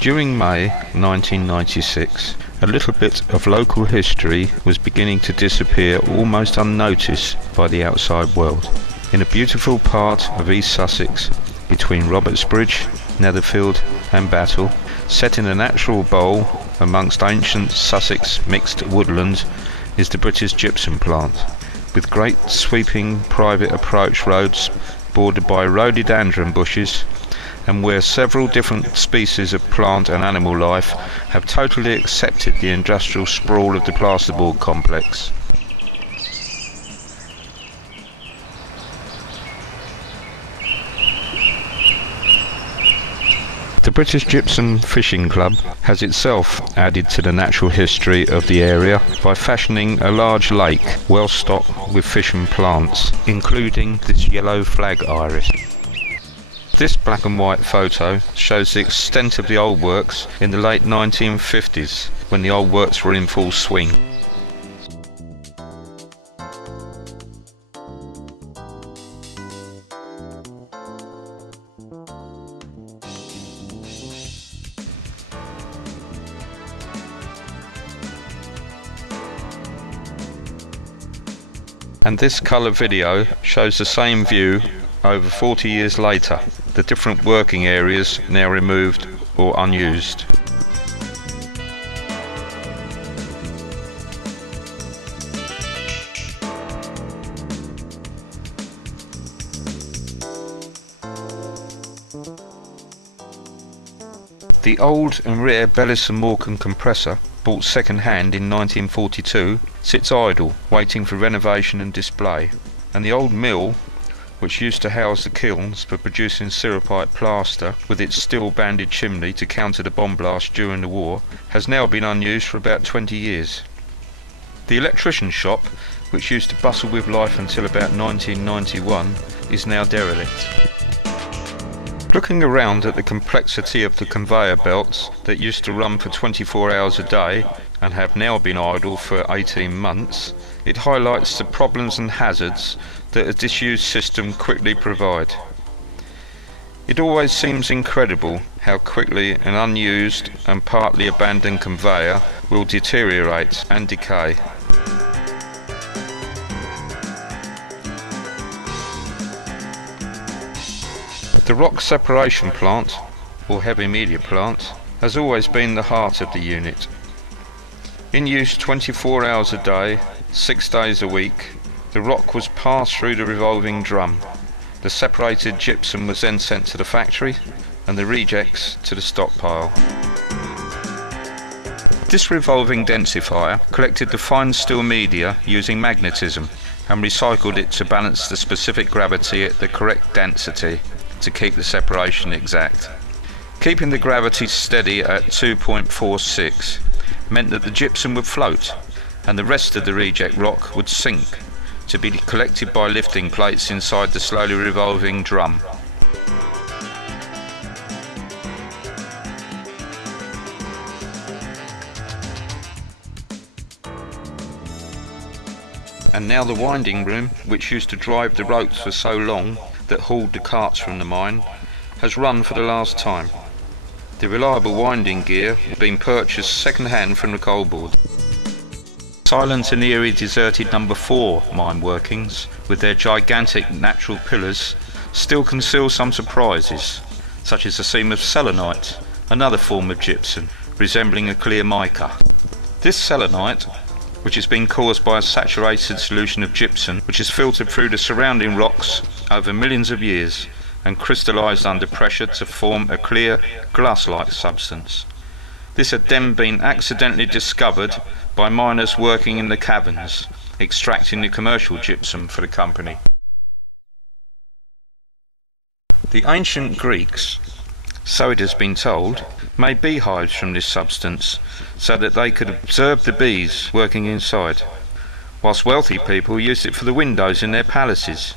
During May 1996, a little bit of local history was beginning to disappear almost unnoticed by the outside world. In a beautiful part of East Sussex, between Robertsbridge, Netherfield and Battle, set in a natural bowl amongst ancient Sussex mixed woodlands, is the British gypsum plant, with great sweeping private approach roads bordered by rhododendron bushes, and where several different species of plant and animal life have totally accepted the industrial sprawl of the plasterboard complex. The British Gypsum Fishing Club has itself added to the natural history of the area by fashioning a large lake well stocked with fish and plants, including this yellow flag iris. This black and white photo shows the extent of the old works in the late 1950s, when the old works were in full swing. And this colour video shows the same view over 40 years later, the different working areas now removed or unused. The old and rare Bellis & Morgan compressor, bought second-hand in 1942, sits idle, waiting for renovation and display, and the old mill, which used to house the kilns for producing syrupite plaster with its steel-banded chimney to counter the bomb blast during the war, has now been unused for about 20 years. The electrician shop, which used to bustle with life until about 1991, is now derelict. Looking around at the complexity of the conveyor belts that used to run for 24 hours a day and have now been idle for 18 months, it highlights the problems and hazards that a disused system quickly provides. It always seems incredible how quickly an unused and partly abandoned conveyor will deteriorate and decay. The rock separation plant, or heavy media plant, has always been the heart of the unit. In use 24 hours a day, 6 days a week, the rock was passed through the revolving drum. The separated gypsum was then sent to the factory and the rejects to the stockpile. This revolving densifier collected the fine steel media using magnetism and recycled it to balance the specific gravity at the correct density to keep the separation exact. Keeping the gravity steady at 2.46 meant that the gypsum would float and the rest of the reject rock would sink to be collected by lifting plates inside the slowly revolving drum. And now the winding room, which used to drive the ropes for so long that hauled the carts from the mine, has run for the last time. The reliable winding gear has been purchased second-hand from the coal board. Silent and eerie deserted number 4 mine workings, with their gigantic natural pillars, still conceal some surprises, such as a seam of selenite, another form of gypsum, resembling a clear mica. This selenite, which has been caused by a saturated solution of gypsum, which has filtered through the surrounding rocks over millions of years and crystallized under pressure to form a clear, glass-like substance. This had then been accidentally discovered by miners working in the caverns, extracting the commercial gypsum for the company. The ancient Greeks, so it has been told, made beehives from this substance so that they could observe the bees working inside, whilst wealthy people used it for the windows in their palaces.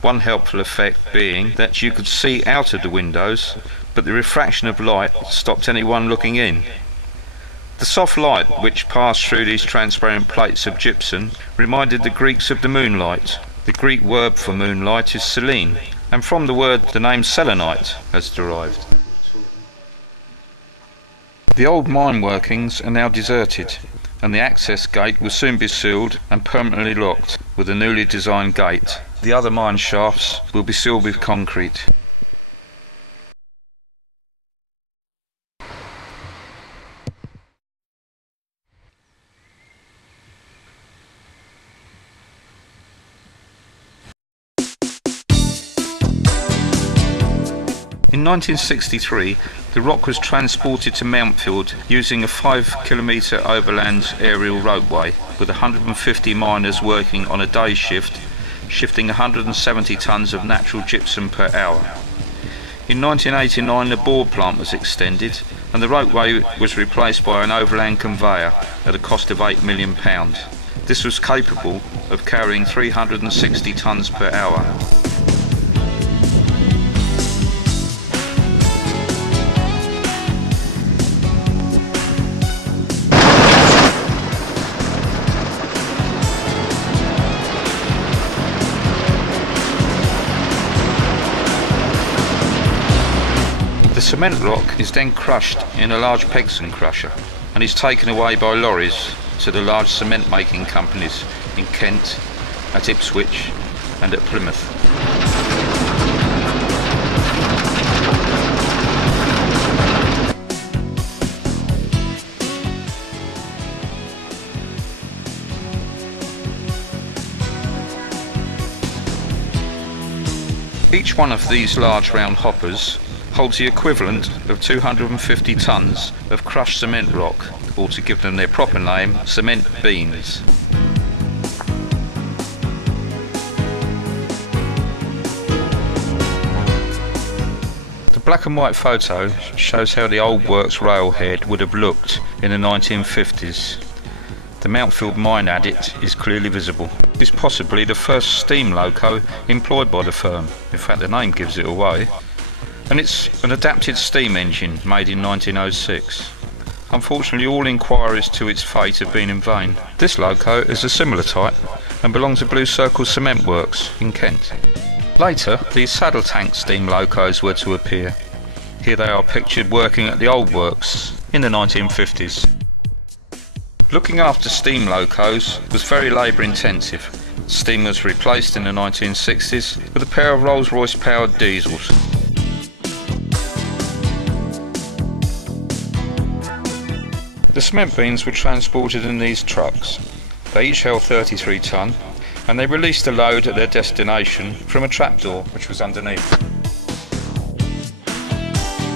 One helpful effect being that you could see out of the windows, but the refraction of light stopped anyone looking in. The soft light which passed through these transparent plates of gypsum reminded the Greeks of the moonlight. The Greek word for moonlight is selene, and from the word the name selenite has derived. The old mine workings are now deserted, and the access gate will soon be sealed and permanently locked with a newly designed gate. The other mine shafts will be sealed with concrete. In 1963, the rock was transported to Mountfield using a 5-kilometre overland aerial roadway with 150 miners working on a day shift, shifting 170 tonnes of natural gypsum per hour. In 1989, the bore plant was extended and the roadway was replaced by an overland conveyor at a cost of £8 million. This was capable of carrying 360 tonnes per hour. The cement rock is then crushed in a large Pegson crusher and is taken away by lorries to the large cement making companies in Kent, at Ipswich and at Plymouth. Each one of these large round hoppers holds the equivalent of 250 tonnes of crushed cement rock, or to give them their proper name, cement beans. The black and white photo shows how the old works railhead would have looked in the 1950s. The Mountfield mine adit is clearly visible. It is possibly the first steam loco employed by the firm. In fact, the name gives it away. And it's an adapted steam engine made in 1906. Unfortunately, all inquiries to its fate have been in vain. This loco is a similar type and belongs to Blue Circle Cement Works in Kent. Later, these saddle tank steam locos were to appear. Here they are pictured working at the old works in the 1950s. Looking after steam locos was very labour intensive. Steam was replaced in the 1960s with a pair of Rolls-Royce powered diesels. The cement beans were transported in these trucks. They each held 33 tonne and they released the load at their destination from a trapdoor which was underneath.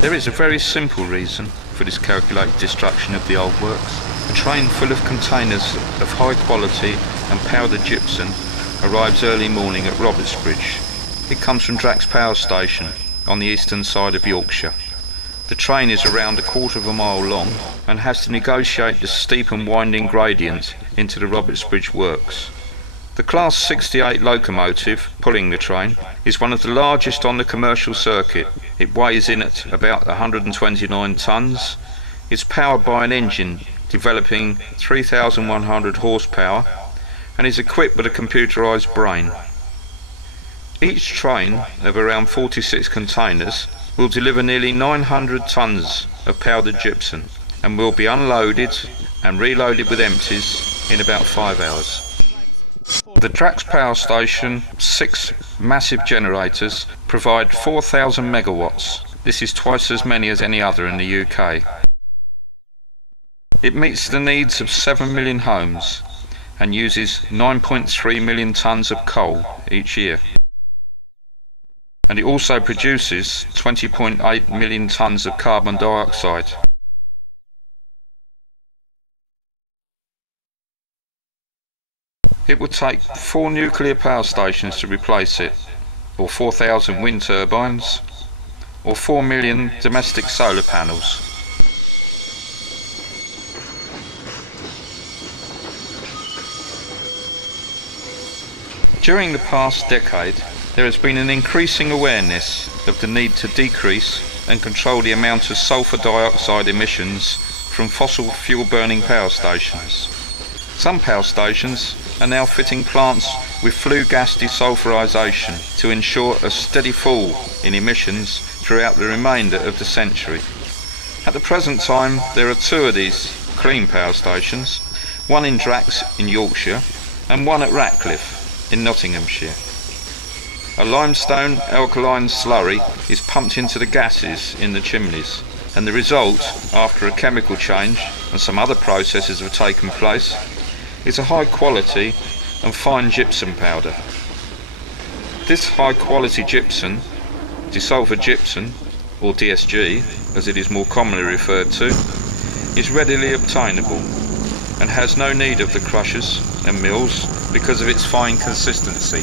There is a very simple reason for this calculated destruction of the old works. A train full of containers of high quality and powdered gypsum arrives early morning at Robertsbridge. It comes from Drax Power Station on the eastern side of Yorkshire. The train is around 1/4 of a mile long and has to negotiate the steep and winding gradient into the Robertsbridge works. The Class 68 locomotive pulling the train is one of the largest on the commercial circuit. It weighs in at about 129 tonnes. It's powered by an engine developing 3,100 horsepower and is equipped with a computerised brain. Each train of around 46 containers will deliver nearly 900 tonnes of powdered gypsum and will be unloaded and reloaded with empties in about 5 hours. The Drax Power Station 6 massive generators provide 4,000 megawatts. This is twice as many as any other in the UK. It meets the needs of 7 million homes and uses 9.3 million tonnes of coal each year. And it also produces 20.8 million tonnes of carbon dioxide. It would take 4 nuclear power stations to replace it, or 4,000 wind turbines, or 4 million domestic solar panels. During the past decade, there has been an increasing awareness of the need to decrease and control the amount of sulphur dioxide emissions from fossil fuel burning power stations. Some power stations are now fitting plants with flue gas desulfurization to ensure a steady fall in emissions throughout the remainder of the century. At the present time there are 2 of these clean power stations, one in Drax in Yorkshire and one at Ratcliffe in Nottinghamshire. A limestone alkaline slurry is pumped into the gases in the chimneys, and the result, after a chemical change and some other processes have taken place, is a high quality and fine gypsum powder. This high quality gypsum, disulfur gypsum, or DSG as it is more commonly referred to, is readily obtainable and has no need of the crushers and mills because of its fine consistency.